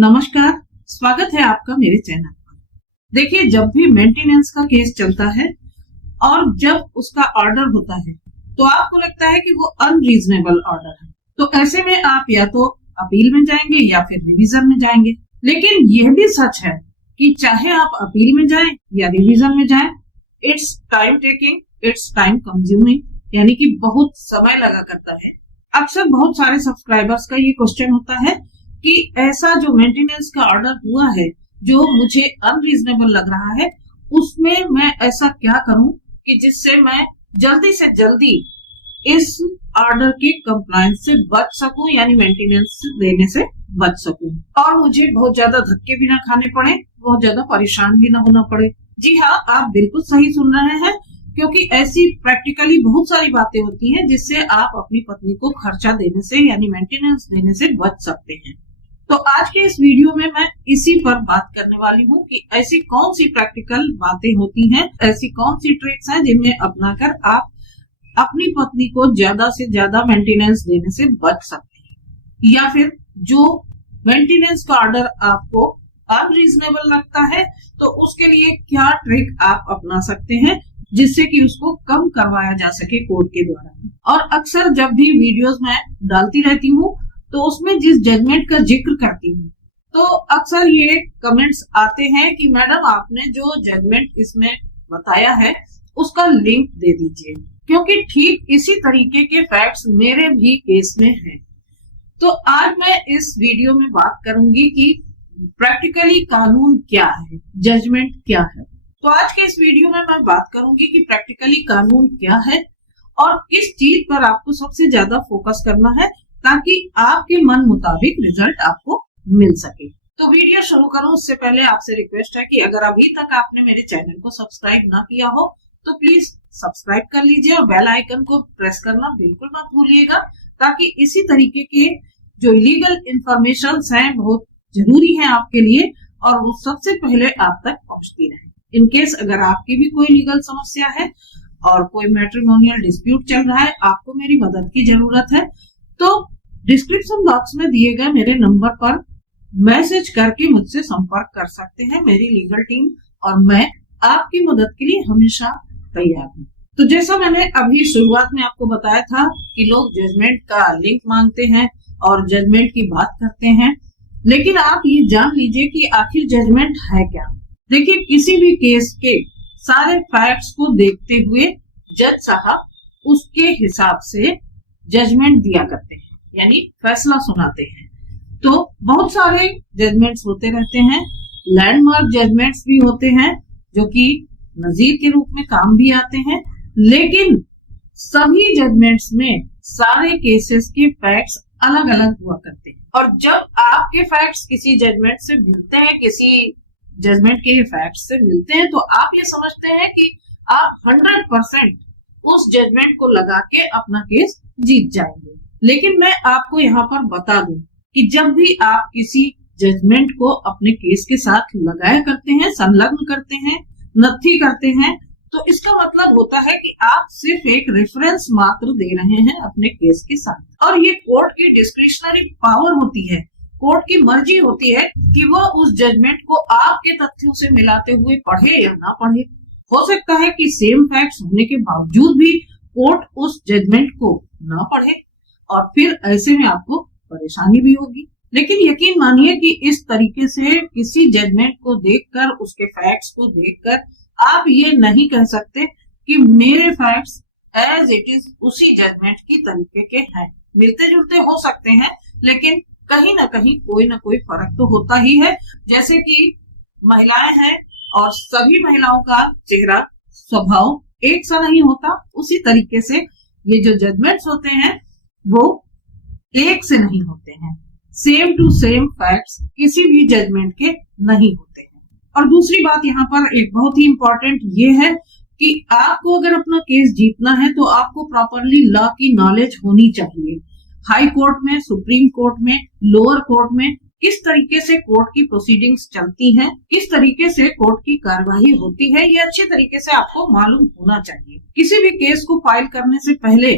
नमस्कार, स्वागत है आपका मेरे चैनल पर। देखिए, जब भी मेंटेनेंस का केस चलता है और जब उसका ऑर्डर होता है तो आपको लगता है कि वो अनरीजनेबल ऑर्डर है, तो ऐसे में आप या तो अपील में जाएंगे या फिर रिवीजन में जाएंगे। लेकिन यह भी सच है कि चाहे आप अपील में जाएं या रिवीजन में जाएं, it's time taking, it's time consuming, यानी कि बहुत समय लगा करता है। अक्सर बहुत सारे सब्सक्राइबर्स का ये क्वेश्चन होता है कि ऐसा जो मेंटेनेंस का ऑर्डर हुआ है जो मुझे अनरीजनेबल लग रहा है, उसमें मैं ऐसा क्या करूं कि जिससे मैं जल्दी से जल्दी इस ऑर्डर के कंप्लायंस से बच सकूं, यानी मेंटेनेंस देने से बच सकूं और मुझे बहुत ज्यादा धक्के भी ना खाने पड़े, बहुत ज्यादा परेशान भी ना होना पड़े। जी हाँ, आप बिल्कुल सही सुन रहे हैं, क्योंकि ऐसी प्रैक्टिकली बहुत सारी बातें होती हैं जिससे आप अपनी पत्नी को खर्चा देने से यानी मेंटेनेंस देने से बच सकते हैं। तो आज के इस वीडियो में मैं इसी पर बात करने वाली हूँ कि ऐसी कौन सी प्रैक्टिकल बातें होती हैं, ऐसी कौन सी ट्रिक्स हैं जिनमें अपनाकर आप अपनी पत्नी को ज्यादा से ज्यादा मेंटेनेंस देने से बच सकते हैं, या फिर जो मेंटेनेंस का ऑर्डर आपको अनरीजनेबल लगता है तो उसके लिए क्या ट्रिक आप अपना सकते हैं जिससे कि उसको कम करवाया जा सके कोर्ट के द्वारा। और अक्सर जब भी वीडियोस में डालती रहती हूँ तो उसमें जिस जजमेंट का जिक्र करती हूँ तो अक्सर ये कमेंट्स आते हैं कि मैडम आपने जो जजमेंट इसमें बताया है उसका लिंक दे दीजिए, क्योंकि ठीक इसी तरीके के फैक्ट्स मेरे भी केस में हैं। तो आज मैं इस वीडियो में बात करूंगी कि प्रैक्टिकली कानून क्या है, जजमेंट क्या है। तो आज के इस वीडियो में मैं बात करूंगी कि प्रैक्टिकली कानून क्या है और किस चीज पर आपको सबसे ज्यादा फोकस करना है ताकि आपके मन मुताबिक रिजल्ट आपको मिल सके। तो वीडियो शुरू करूं उससे पहले आपसे रिक्वेस्ट है कि अगर अभी तक आपने मेरे चैनल को सब्सक्राइब ना किया हो तो प्लीज सब्सक्राइब कर लीजिए और बेल आइकन को प्रेस करना बिल्कुल मत भूलिएगा, ताकि इसी तरीके के जो लीगल इंफॉर्मेशन हैं बहुत जरूरी है आपके लिए और वो सबसे पहले आप तक पहुंचती रहे। इन केस अगर आपकी भी कोई लीगल समस्या है और कोई मैट्रिमोनियल डिस्प्यूट चल रहा है, आपको मेरी मदद की जरूरत है, तो डिस्क्रिप्शन बॉक्स में दिए गए मेरे नंबर पर मैसेज करके मुझसे संपर्क कर सकते हैं। मेरी लीगल टीम और मैं आपकी मदद के लिए हमेशा तैयार हूँ। तो जैसा मैंने अभी शुरुआत में आपको बताया था कि लोग जजमेंट का लिंक मांगते हैं और जजमेंट की बात करते हैं, लेकिन आप ये जान लीजिए कि आखिर जजमेंट है क्या। देखिए, किसी भी केस के सारे फैक्ट्स को देखते हुए जज साहब उसके हिसाब से जजमेंट दिया करते हैं, यानी फैसला सुनाते हैं। तो बहुत सारे जजमेंट्स होते रहते हैं, लैंडमार्क जजमेंट्स भी होते हैं जो कि नजीर के रूप में काम भी आते हैं, लेकिन सभी जजमेंट्स में सारे केसेस के फैक्ट्स अलग अलग हुआ करते हैं। और जब आपके फैक्ट्स किसी जजमेंट से मिलते हैं, किसी जजमेंट के फैक्ट्स से मिलते हैं, तो आप ये समझते हैं कि आप 100% उस जजमेंट को लगा के अपना केस जीत जाएंगे। लेकिन मैं आपको यहाँ पर बता दूं कि जब भी आप किसी जजमेंट को अपने केस के साथ लगाया करते हैं, संलग्न करते हैं, नत्थी करते हैं, तो इसका मतलब होता है कि आप सिर्फ एक रेफरेंस मात्र दे रहे हैं अपने केस के साथ। और ये कोर्ट की डिस्क्रिशनरी पावर होती है, कोर्ट की मर्जी होती है कि वो उस जजमेंट को आपके तथ्यों से मिलाते हुए पढ़े या ना पढ़े। हो सकता है कि सेम फैक्ट्स होने के बावजूद भी कोर्ट उस जजमेंट को ना पढ़े और फिर ऐसे में आपको परेशानी भी होगी। लेकिन यकीन मानिए कि इस तरीके से किसी जजमेंट को देखकर, उसके फैक्ट्स को देखकर आप ये नहीं कह सकते कि मेरे फैक्ट्स एज इट इज उसी जजमेंट की तरीके के हैं। मिलते जुलते हो सकते हैं, लेकिन कहीं ना कहीं कोई ना कोई फर्क तो होता ही है। जैसे कि महिलाएं हैं और सभी महिलाओं का चेहरा, स्वभाव एक सा नहीं होता, उसी तरीके से ये जो जजमेंट्स होते हैं वो एक से नहीं होते हैं। सेम टू सेम फैक्ट्स किसी भी जजमेंट के नहीं होते हैं। और दूसरी बात यहाँ पर एक बहुत ही इंपॉर्टेंट ये है कि आपको अगर अपना केस जीतना है तो आपको प्रॉपरली लॉ की नॉलेज होनी चाहिए। हाई कोर्ट में, सुप्रीम कोर्ट में, लोअर कोर्ट में किस तरीके से कोर्ट की प्रोसीडिंग्स चलती हैं, किस तरीके से कोर्ट की कार्यवाही होती है, ये अच्छे तरीके से आपको मालूम होना चाहिए। किसी भी केस को फाइल करने से पहले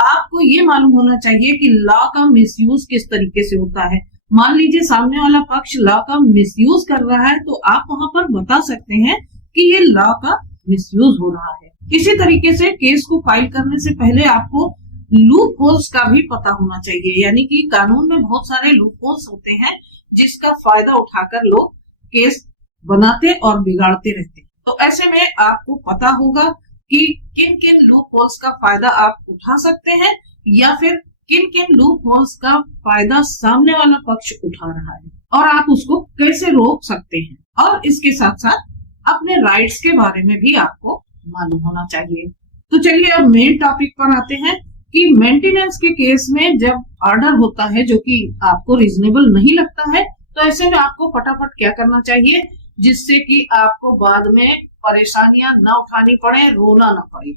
आपको ये मालूम होना चाहिए कि लॉ का मिसयूज किस तरीके से होता है, मान लीजिए सामने वाला पक्ष लॉ का मिसयूज कर रहा है, तो आप वहां पर बता सकते हैं कि ये लॉ का मिसयूज हो रहा है। इसी तरीके से केस को फाइल करने से पहले आपको लूप होल्स का भी पता होना चाहिए, यानी कि कानून में बहुत सारे लूप होल्स होते हैं जिसका फायदा उठाकर लोग केस बनाते और बिगाड़ते रहते। तो ऐसे में आपको पता होगा कि किन किन लूप होल्स का फायदा आप उठा सकते हैं या फिर किन किन लूप होल्स का फायदा सामने वाला पक्ष उठा रहा है और आप उसको कैसे रोक सकते हैं। और इसके साथ साथ अपने राइट्स के बारे में भी आपको मालूम होना चाहिए। तो चलिए अब मेन टॉपिक पर आते हैं कि मेंटेनेंस के केस में जब ऑर्डर होता है जो कि आपको रीजनेबल नहीं लगता है, तो ऐसे में आपको फटाफट क्या करना चाहिए जिससे कि आपको बाद में परेशानियां ना उठानी पड़े, रोना ना पड़े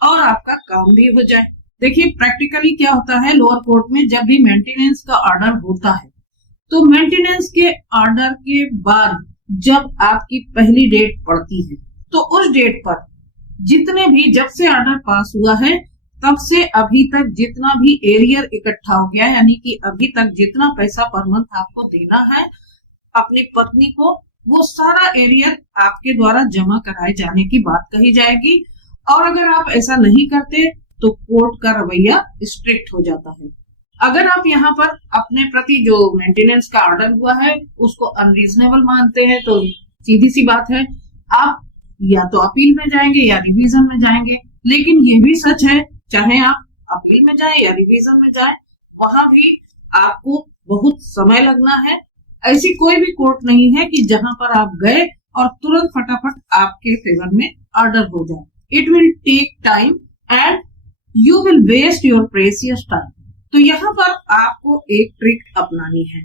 और आपका काम भी हो जाए। देखिए प्रैक्टिकली क्या होता है, लोअर कोर्ट में जब भी मेंटेनेंस का ऑर्डर होता है तो मेंटेनेंस के ऑर्डर के बाद जब आपकी पहली डेट पड़ती है तो उस डेट पर जितने भी जब से ऑर्डर पास हुआ है तब से अभी तक जितना भी एरियर इकट्ठा हो गया है, यानी कि अभी तक जितना पैसा पर मंथ आपको देना है अपनी पत्नी को, वो सारा एरियर आपके द्वारा जमा कराए जाने की बात कही जाएगी। और अगर आप ऐसा नहीं करते तो कोर्ट का रवैया स्ट्रिक्ट हो जाता है। अगर आप यहाँ पर अपने प्रति जो मेंटेनेंस का ऑर्डर हुआ है उसको अनरीजनेबल मानते हैं तो सीधी सी बात है, आप या तो अपील में जाएंगे या रिवीजन में जाएंगे। लेकिन ये भी सच है, चाहे आप अपील में जाएं या रिवीजन में जाएं, वहां भी आपको बहुत समय लगना है। ऐसी कोई भी कोर्ट नहीं है कि जहां पर आप गए और तुरंत फटाफट आपके फेवर में ऑर्डर हो जाए। It will take time and you will waste your precious time. तो यहाँ पर आपको एक ट्रिक अपनानी है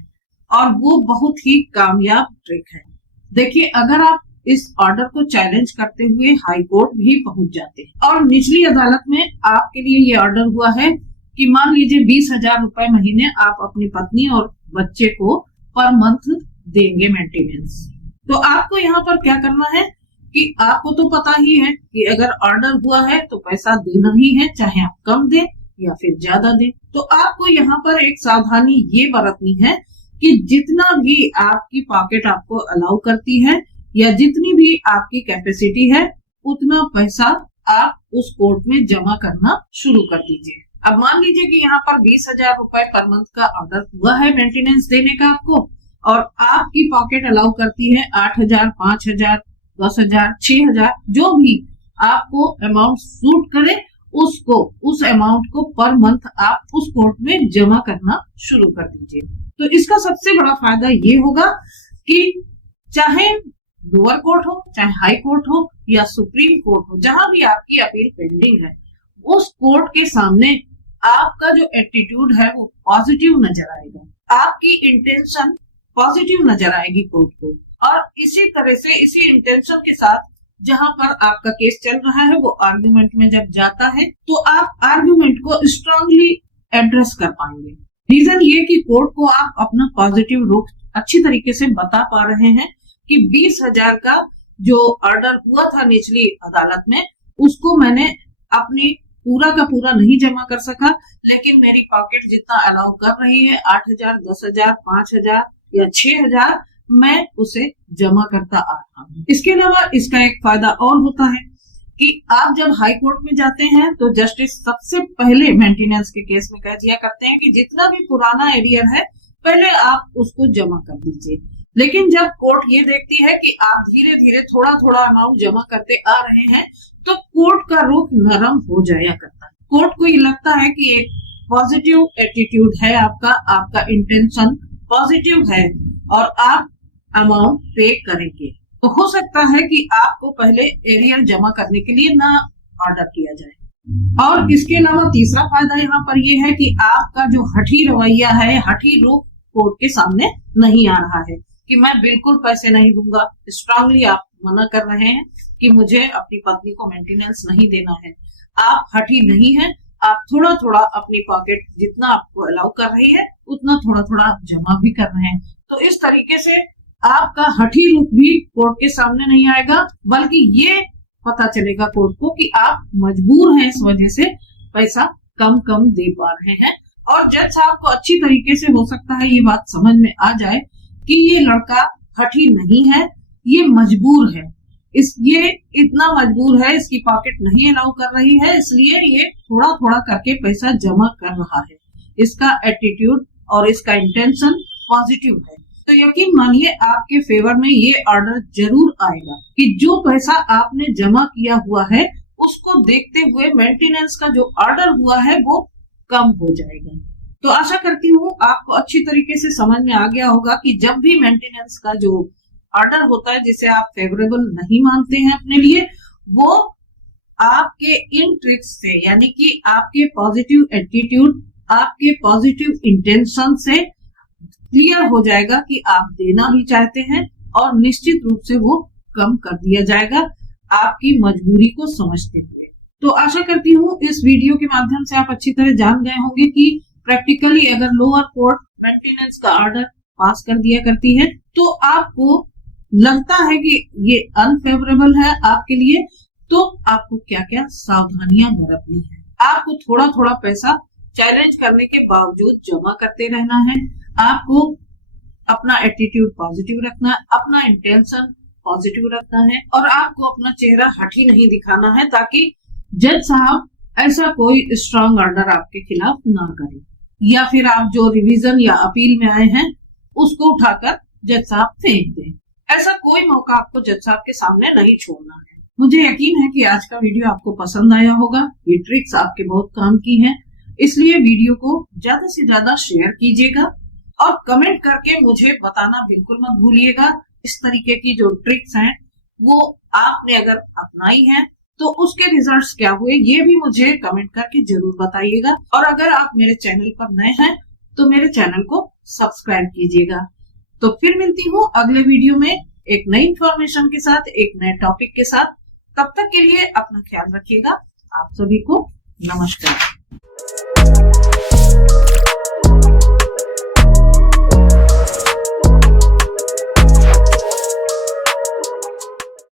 और वो बहुत ही कामयाब ट्रिक है। देखिए अगर आप इस ऑर्डर को चैलेंज करते हुए हाई कोर्ट भी पहुंच जाते हैं और निचली अदालत में आपके लिए ये ऑर्डर हुआ है कि मान लीजिए 20,000 रुपए महीने आप अपनी पत्नी और बच्चे को पर मंथ देंगे मेंटेनेंस, तो आपको यहाँ पर क्या करना है कि आपको तो पता ही है कि अगर ऑर्डर हुआ है तो पैसा देना ही है, चाहे आप कम दें या फिर ज्यादा दें। तो आपको यहाँ पर एक सावधानी ये बरतनी है कि जितना भी आपकी पॉकेट आपको अलाउ करती है या जितनी भी आपकी कैपेसिटी है उतना पैसा आप उस कोर्ट में जमा करना शुरू कर दीजिए। अब मान लीजिए कि यहाँ पर 20,000 रुपए पर मंथ का ऑर्डर हुआ है मेंटेनेंस देने का आपको, और आपकी पॉकेट अलाउ करती है 8,000, 5,000, 10,000, 6,000, जो भी आपको अमाउंट सूट करे उसको, उस अमाउंट को पर मंथ आप उस कोर्ट में जमा करना शुरू कर दीजिए। तो इसका सबसे बड़ा फायदा ये होगा कि चाहे लोअर कोर्ट हो, चाहे हाई कोर्ट हो या सुप्रीम कोर्ट हो, जहां भी आपकी अपील पेंडिंग है, उस कोर्ट के सामने आपका जो एटीट्यूड है वो पॉजिटिव नजर आएगा, आपकी इंटेंशन पॉजिटिव नजर आएगी कोर्ट को। और इसी तरह से इसी इंटेंशन के साथ जहां पर आपका केस चल रहा है वो आर्ग्यूमेंट में जब जाता है तो आप आर्ग्यूमेंट को स्ट्रांगली एड्रेस कर पाएंगे। रीजन ये कि कोर्ट को आप अपना पॉजिटिव रुख अच्छी तरीके से बता पा रहे हैं कि 20,000 का जो ऑर्डर हुआ था निचली अदालत में उसको मैंने अपनी पूरा का पूरा नहीं जमा कर सका, लेकिन मेरी पॉकेट जितना अलाउ कर रही है 8,000, 10,000, 5,000 या 6,000 मैं उसे जमा करता आ रहा हूँ। इसके अलावा इसका एक फायदा और होता है कि आप जब हाई कोर्ट में जाते हैं तो जस्टिस सबसे पहले मेंटेनेंस के केस में कह दिया करते हैं कि जितना भी पुराना एरियर है पहले आप उसको जमा कर दीजिए। लेकिन जब कोर्ट ये देखती है कि आप धीरे धीरे थोड़ा थोड़ा अमाउंट जमा करते आ रहे हैं तो कोर्ट का रुख नरम हो जाया करता है। कोर्ट को ये लगता है कि एक पॉजिटिव एटीट्यूड है आपका इंटेंशन पॉजिटिव है और आप अमाउंट पे करेंगे। तो हो सकता है कि आपको पहले एरियर जमा करने के लिए ना ऑर्डर किया जाए। और इसके अलावा तीसरा फायदा यहाँ पर ये है कि आपका जो हठी रवैया है, हठी रुख कोर्ट के सामने नहीं आ रहा है कि मैं बिल्कुल पैसे नहीं दूंगा। स्ट्रांगली आप मना कर रहे हैं कि मुझे अपनी पत्नी को मेंटेनेंस नहीं देना है। आप हठी नहीं है, आप थोड़ा थोड़ा अपनी पॉकेट जितना आपको अलाउ कर रही है उतना थोड़ा थोड़ा जमा भी कर रहे हैं। तो इस तरीके से आपका हठी रुख भी कोर्ट के सामने नहीं आएगा, बल्कि ये पता चलेगा कोर्ट को कि आप मजबूर हैं, इस वजह से पैसा कम कम दे पा रहे हैं और जज साहब को अच्छी तरीके से हो सकता है ये बात समझ में आ जाए कि ये लड़का हठी नहीं है, ये मजबूर है, ये इतना मजबूर है, इसकी पॉकेट नहीं अलाउ कर रही है, इसलिए ये थोड़ा थोड़ा करके पैसा जमा कर रहा है। इसका एटीट्यूड और इसका इंटेंशन पॉजिटिव है, तो यकीन मानिए आपके फेवर में ये ऑर्डर जरूर आएगा कि जो पैसा आपने जमा किया हुआ है उसको देखते हुए मेंटेनेंस का जो ऑर्डर हुआ है वो कम हो जाएगा। तो आशा करती हूँ आपको अच्छी तरीके से समझ में आ गया होगा कि जब भी मेंटेनेंस का जो ऑर्डर होता है जिसे आप फेवरेबल नहीं मानते हैं अपने लिए, वो आपके इन ट्रिक्स से, यानी कि आपके पॉजिटिव एटीट्यूड, आपके पॉजिटिव इंटेंशन से क्लियर हो जाएगा कि आप देना भी चाहते हैं और निश्चित रूप से वो कम कर दिया जाएगा आपकी मजबूरी को समझते हुए। तो आशा करती हूँ इस वीडियो के माध्यम से आप अच्छी तरह जान गए होंगे कि प्रैक्टिकली अगर लोअर कोर्ट मेंटेनेंस का ऑर्डर पास कर दिया करती है तो आपको लगता है कि ये अनफेवरेबल है आपके लिए, तो आपको क्या क्या सावधानियां बरतनी है। आपको थोड़ा थोड़ा पैसा चैलेंज करने के बावजूद जमा करते रहना है, आपको अपना एटीट्यूड पॉजिटिव रखना है, अपना इंटेंशन पॉजिटिव रखना है और आपको अपना चेहरा हठी नहीं दिखाना है ताकि जज साहब ऐसा कोई स्ट्रांग ऑर्डर आपके खिलाफ ना करे, या फिर आप जो रिवीजन या अपील में आए हैं उसको उठाकर जज साहब फेंक दें। ऐसा कोई मौका आपको जज साहब के सामने नहीं छोड़ना है। मुझे यकीन है कि आज का वीडियो आपको पसंद आया होगा, ये ट्रिक्स आपके बहुत काम की हैं, इसलिए वीडियो को ज्यादा से ज्यादा शेयर कीजिएगा और कमेंट करके मुझे बताना बिल्कुल मत भूलिएगा इस तरीके की जो ट्रिक्स हैं वो आपने अगर अपनाई है तो उसके रिजल्ट्स क्या हुए, ये भी मुझे कमेंट करके जरूर बताइएगा। और अगर आप मेरे चैनल पर नए हैं तो मेरे चैनल को सब्सक्राइब कीजिएगा। तो फिर मिलती हूँ अगले वीडियो में एक नई इंफॉर्मेशन के साथ, एक नए टॉपिक के साथ। तब तक के लिए अपना ख्याल रखिएगा। आप सभी को नमस्कार।